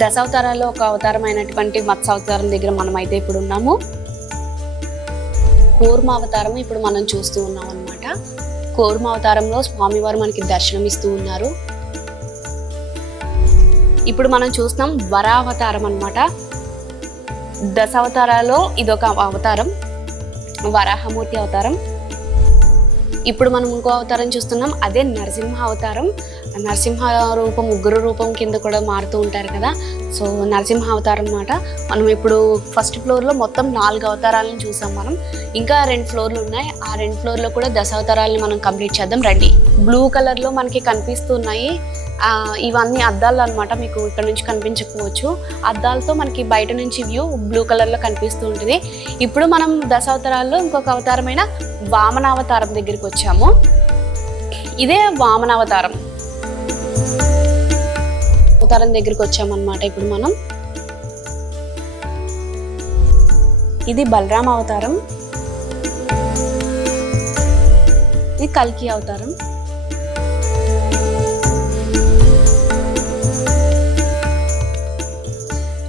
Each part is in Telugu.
దశావతారాల్లో ఒక అవతారం అయినటువంటి మత్స్య అవతారం దగ్గర మనం అయితే ఇప్పుడు ఉన్నాము. కూర్మ అవతారం ఇప్పుడు మనం చూస్తూ ఉన్నాం అన్నమాట. కూర్మ అవతారంలో స్వామివారు మనకి దర్శనం ఇస్తూ ఉన్నారు. ఇప్పుడు మనం చూస్తున్నాం వరావతారం అన్నమాట. దశావతారాల్లో ఇదొక అవతారం, వరాహమూర్తి అవతారం. ఇప్పుడు మనం ఇంకో అవతారం చూస్తున్నాం, అదే నరసింహ అవతారం. నరసింహ రూపం ఉగ్ర రూపం కింద కూడా మారుతూ ఉంటారు కదా. సో నరసింహ అవతారం అన్నమాట. మనం ఇప్పుడు ఫస్ట్ ఫ్లోర్లో మొత్తం 4 అవతారాలను చూసాం మనం. ఇంకా 2 ఫ్లోర్లు ఉన్నాయి. ఆ 2 ఫ్లోర్లో కూడా దశావతారాలను మనం కంప్లీట్ చేద్దాం రండి. బ్లూ కలర్లో మనకి కనిపిస్తున్నాయి. ఇవన్నీ అద్దాలు అనమాట. మీకు ఇక్కడ నుంచి కనిపించకపోవచ్చు. అద్దాలతో మనకి బయట నుంచి వ్యూ బ్లూ కలర్లో కనిపిస్తూ ఉంటుంది. ఇప్పుడు మనం దశావతారాల్లో ఇంకొక అవతారమైన వామనావతారం దగ్గరికి వచ్చాము. ఇదే వామనావతారం అవతారం దగ్గరికి వచ్చామన్నమాట. ఇప్పుడు మనం ఇది బలరామ అవతారం, ఇది కల్కి అవతారం.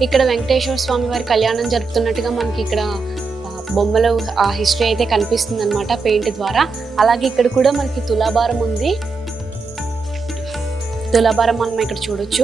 ఇక్కడ వెంకటేశ్వర స్వామి వారి కళ్యాణం జరుపుతున్నట్టుగా మనకి ఇక్కడ బొమ్మలు ఆ హిస్టరీ అయితే కనిపిస్తుంది అనమాట పెయింట్ ద్వారా. అలాగే ఇక్కడ కూడా మనకి తులాభారం ఉంది. తులాభారం మనం ఇక్కడ చూడొచ్చు.